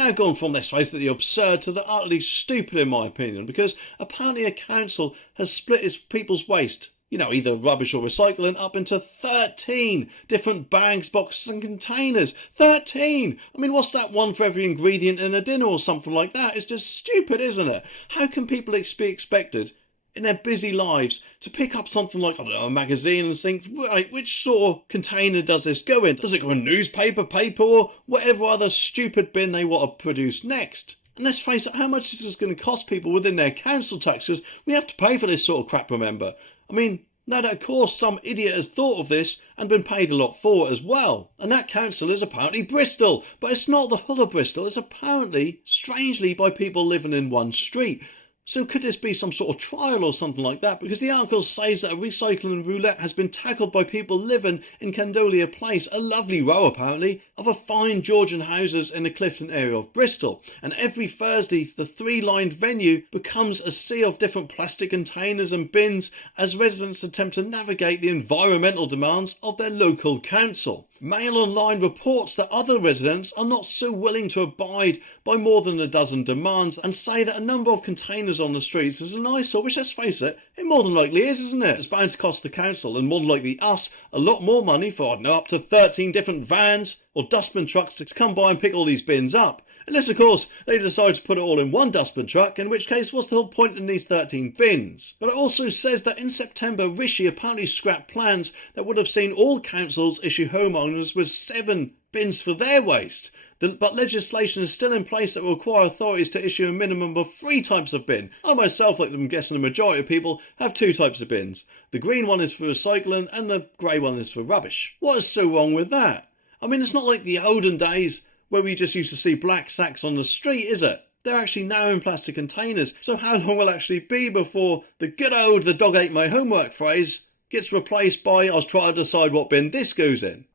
now gone from, let's face it, the absurd to the utterly stupid in my opinion, because apparently a council has split its people's waste, either rubbish or recycling, up into 13 different bags, boxes and containers. 13! I mean, what's that, one for every ingredient in a dinner or something like that? It's just stupid, isn't it? How can people be expected in their busy lives to pick up something like, a magazine and think, right, which sort of container does this go in? Does it go in newspaper, paper, or whatever other stupid bin they want to produce next? And let's face it, how much is this going to cost people within their council tax? Because we have to pay for this sort of crap, remember? I mean, now that of course some idiot has thought of this and been paid a lot for it as well. And that council is apparently Bristol. But it's not the whole of Bristol. It's apparently, strangely, by people living in one street. So could this be some sort of trial or something like that? Because the article says that a recycling roulette has been tackled by people living in Candolia Place, a lovely row apparently, of a fine Georgian houses in the Clifton area of Bristol. And every Thursday the three-lined venue becomes a sea of different plastic containers and bins as residents attempt to navigate the environmental demands of their local council. Mail Online reports that other residents are not so willing to abide by more than a dozen demands and say that a number of containers on the streets is an eyesore, which, let's face it, it more than likely is, isn't it? It's bound to cost the council and more than likely us a lot more money for, up to 13 different vans or dustbin trucks to come by and pick all these bins up. Unless, of course, they decide to put it all in one dustbin truck, in which case, what's the whole point in these 13 bins? But it also says that in September, Rishi apparently scrapped plans that would have seen all councils issue homeowners with 7 bins for their waste. But legislation is still in place that will require authorities to issue a minimum of 3 types of bin. I myself, like I'm guessing the majority of people, have 2 types of bins. The green one is for recycling and the grey one is for rubbish. What is so wrong with that? I mean, it's not like the olden days where we just used to see black sacks on the street, is it? They're actually now in plastic containers. So how long will it actually be before the good old "the dog ate my homework" phrase gets replaced by "I was trying to decide what bin this goes in"?